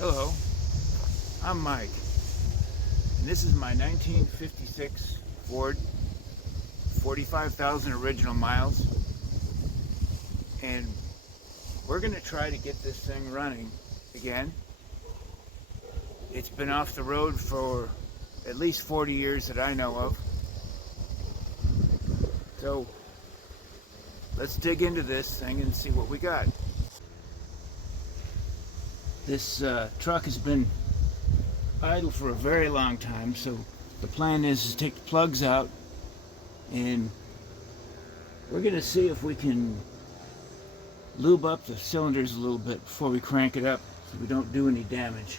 Hello, I'm Mike, and this is my 1956 Ford, 45,000 original miles, and we're going to try to get this thing running again. It's been off the road for at least 40 years that I know of, so let's dig into this thing and see what we got. This truck has been idle for a very long time, so the plan is to take the plugs out and we're going to see if we can lube up the cylinders a little bit before we crank it up so we don't do any damage.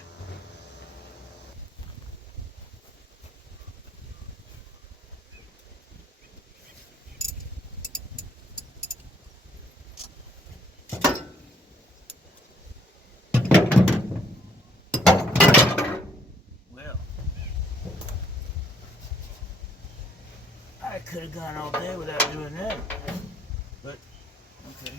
Well, I could have gone all day without doing that, but okay.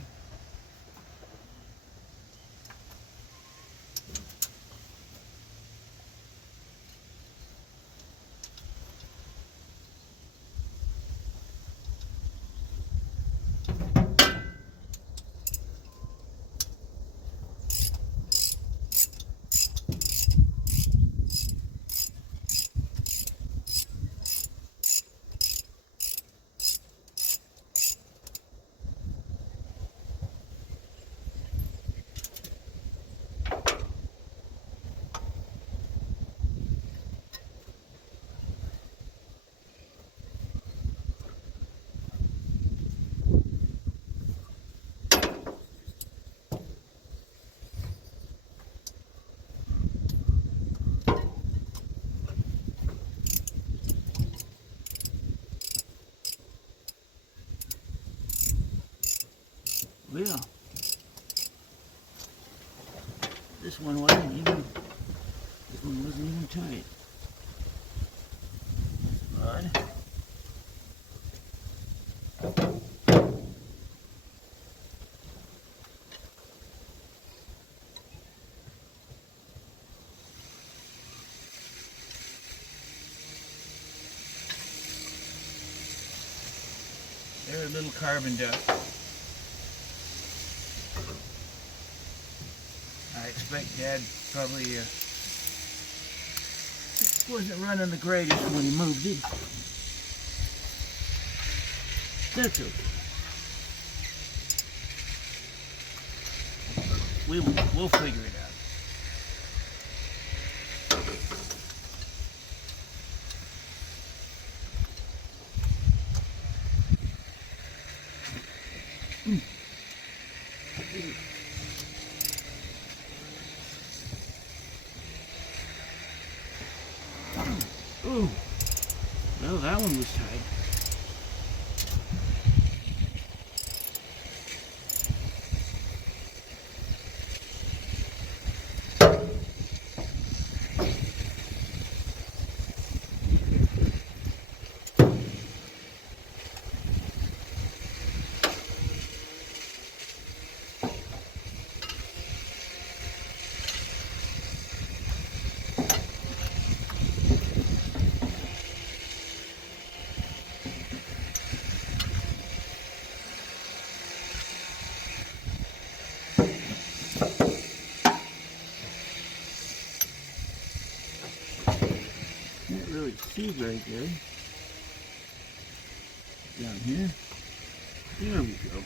Well, this one wasn't even tight. But there's a little carbon duct. I expect Dad probably wasn't running the greatest when he moved it. That's okay. We'll figure it out. Ooh, well, that one was tight. Can't really see very good. Down here. There we go.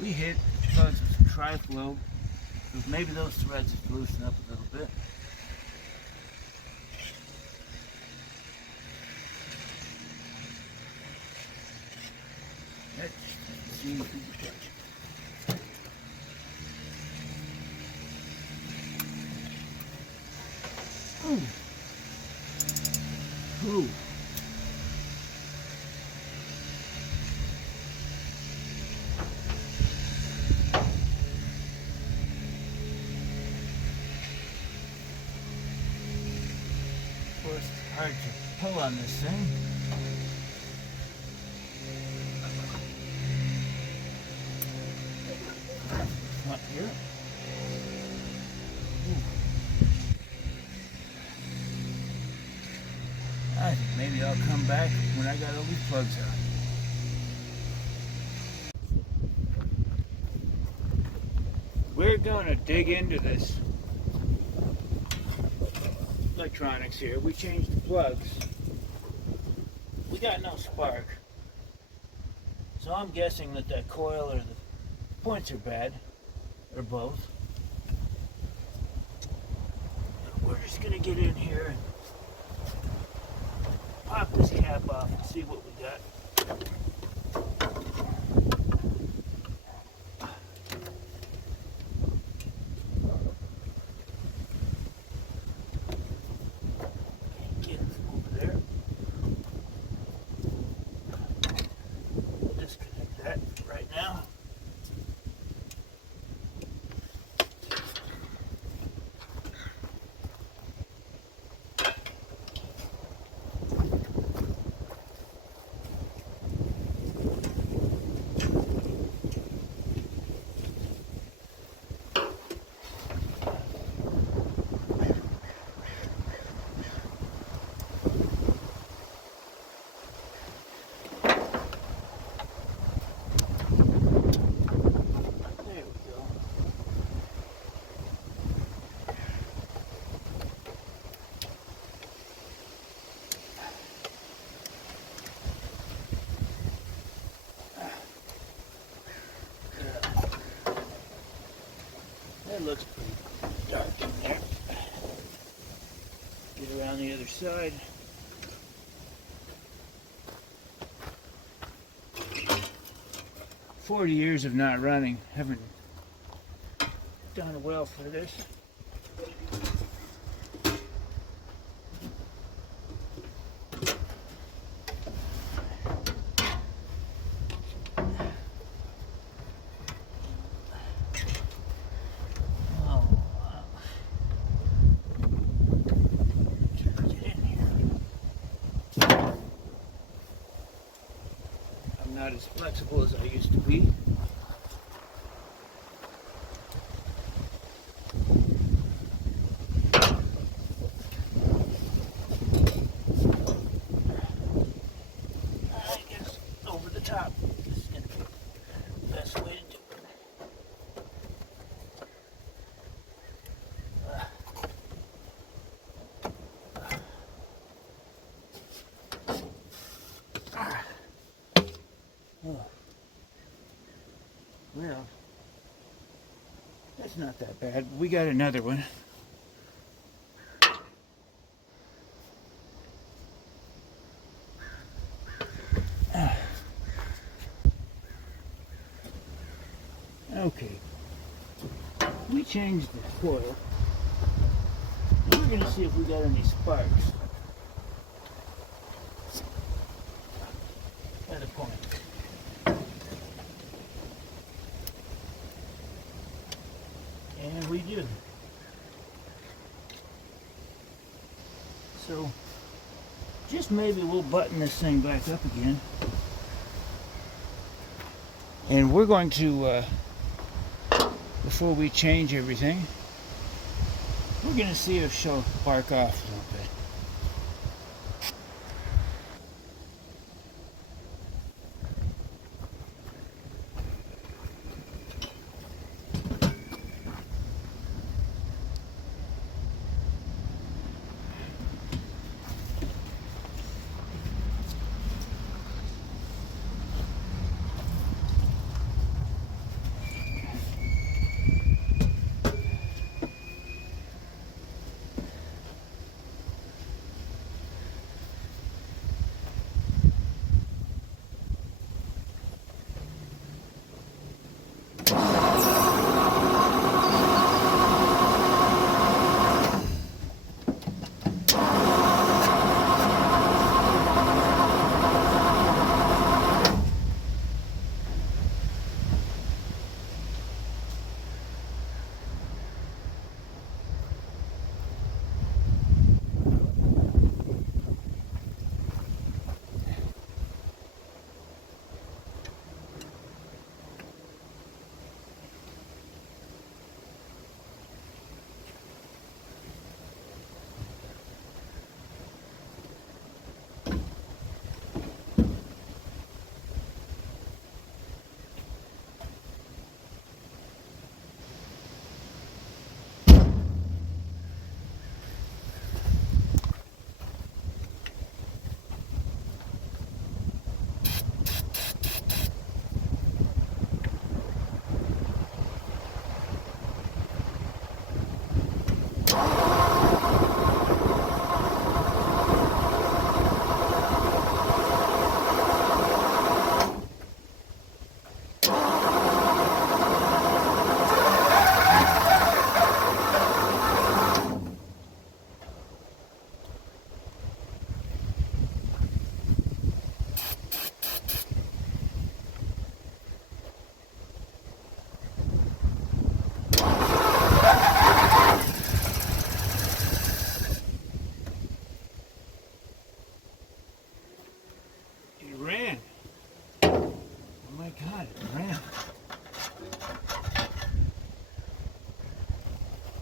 We hit plugs with some tri-flow. Maybe those threads have loosened up a little bit. Let's see if we can touch it. Ooh. hard to pull on this thing. Up here. I think maybe I'll come back when I got all these plugs out. We're going to dig into this electronics here. We changed the plugs. We got no spark. So I'm guessing that that coil or the points are bad, or both. We're just going to get in here and pop this cap off and see what we got. Get over there. Disconnect that right now. That looks pretty dark in there. Get around the other side. "40 years of not running, haven't done well for this." Not as flexible as I used to be. I guess over the top is going to be the best way to do it. Well, that's not that bad. We got another one. Okay. We changed the coil. We're going to see if we got any sparks. At a point. And we do. So, just maybe we'll button this thing back up again. And we're going to, before we change everything, we're going to see if she'll bark off a little bit.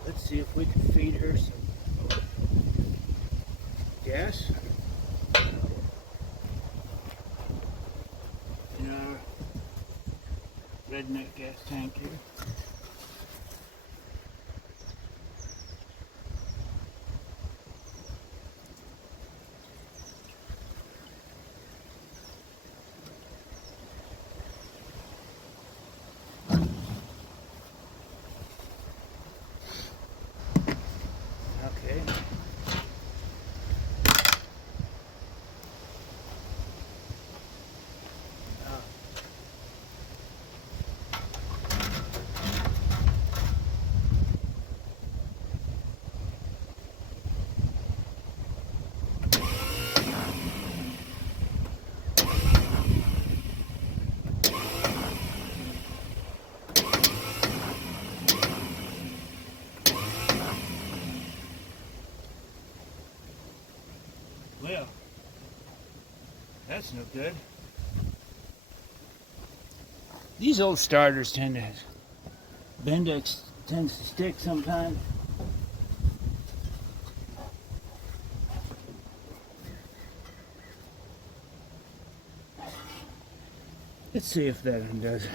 Let's see if we can feed her some gas in our redneck gas tank here. Okay. Well, that's no good. These old starters tend to Bendix tends to stick sometimes. Let's see if that undoes it.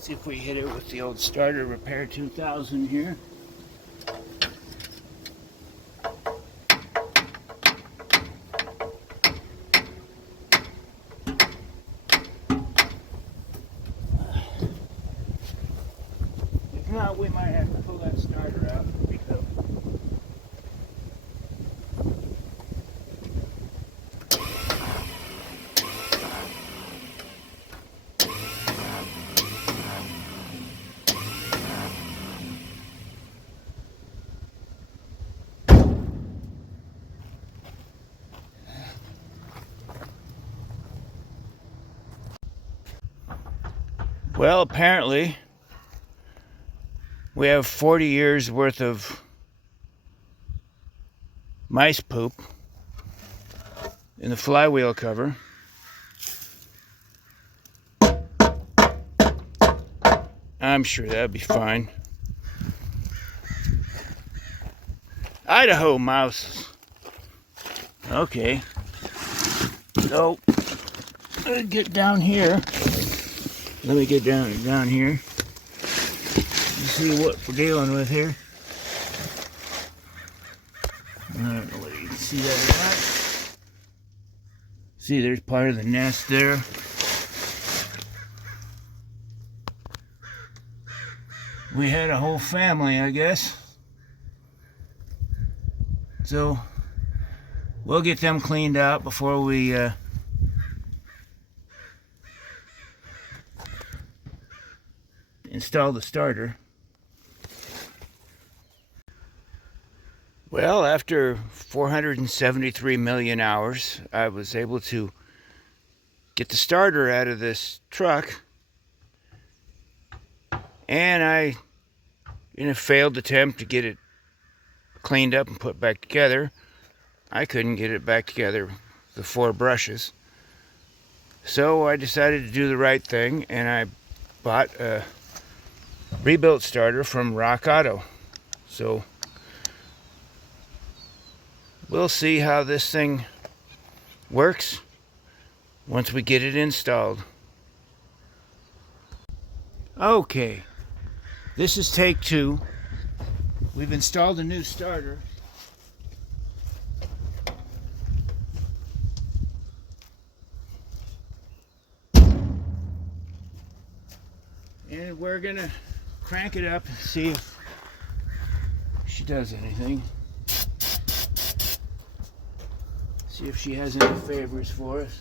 See if we hit it with the old starter repair 2000 here. If not, we might have to pull that starter out and rebuild. Well, apparently we have 40 years worth of mice poop in the flywheel cover. I'm sure that'd be fine. Idaho mouse. Okay. So, get down here. Let me get down here and see what we're dealing with here. I don't know whether you can see that or not. See, there's part of the nest there. We had a whole family, I guess. So, we'll get them cleaned out before we install the starter. Well, after 473 million hours, I was able to get the starter out of this truck, and I, in a failed attempt to get it cleaned up and put back together, I couldn't get it back together with the 4 brushes. So I decided to do the right thing, and I bought a rebuilt starter from Rock Auto. So we'll see how this thing works once we get it installed. Okay, this is take 2. We've installed a new starter. And we're gonna crank it up and see if she does anything. See if she has any favors for us.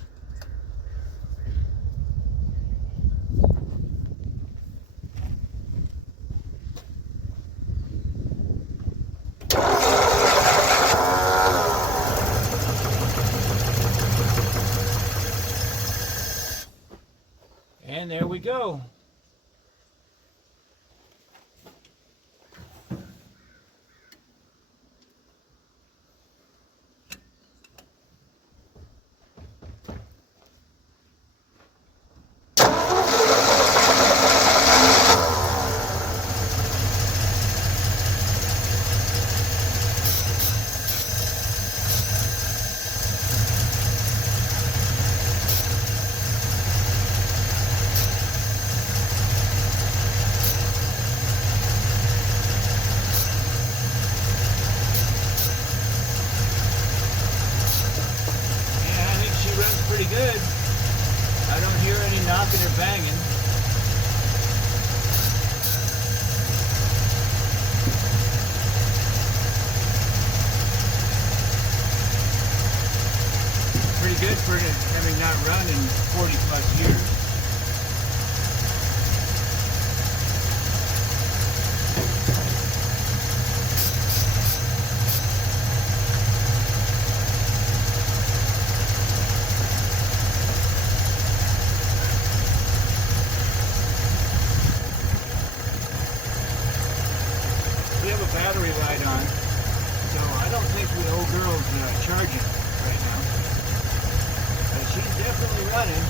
And there we go. Pretty good. I don't hear any knocking or banging. Pretty good for having not run in 40 plus years. We have a battery light on, so I don't think the old girl's charging right now. But she's definitely running.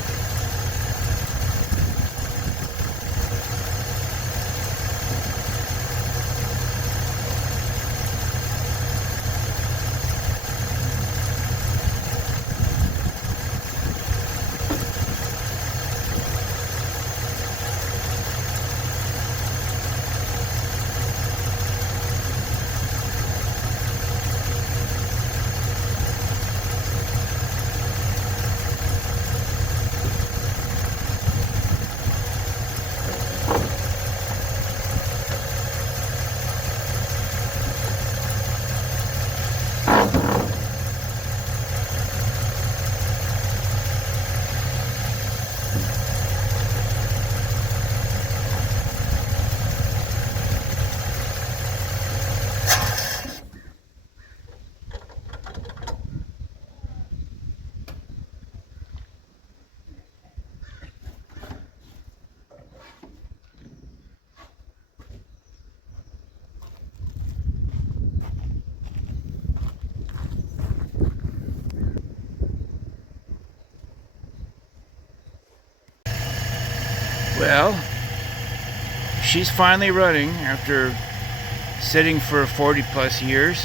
Well, she's finally running after sitting for 40 plus years.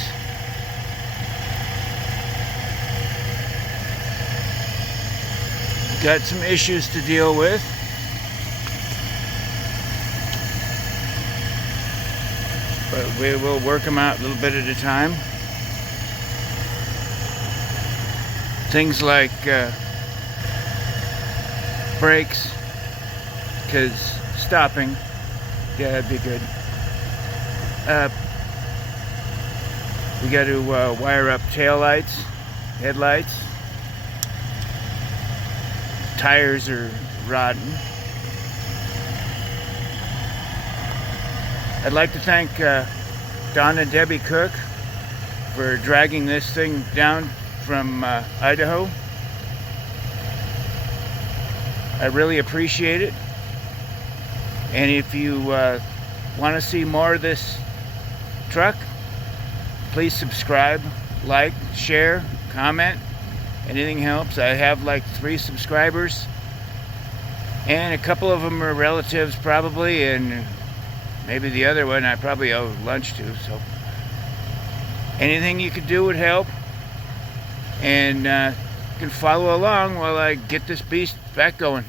Got some issues to deal with. But we will work them out a little bit at a time. Things like brakes, because stopping, yeah, that'd be good. We got to wire up tail lights, headlights. Tires are rotten. I'd like to thank Don and Debbie Cook for dragging this thing down from Idaho. I really appreciate it. And if you want to see more of this truck, please subscribe, like, share, comment. Anything helps. I have like 3 subscribers, and a couple of them are relatives probably, and maybe the other one I probably owe lunch to. So anything you could do would help, and you can follow along while I get this beast back going.